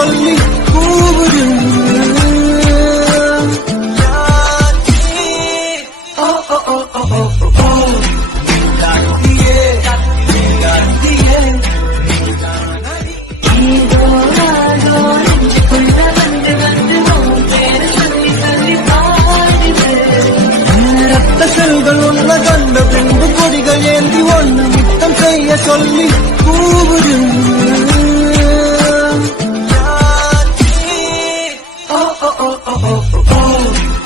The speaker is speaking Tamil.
சொல்லி கூவுது. செல்கள் உள்ள கண்ட பின்பு கொடிகள் ஏந்தி ஒண்ணு முத்தம் செய்ய சொல்லி கூவுது. Oh, oh, oh, oh, oh, oh.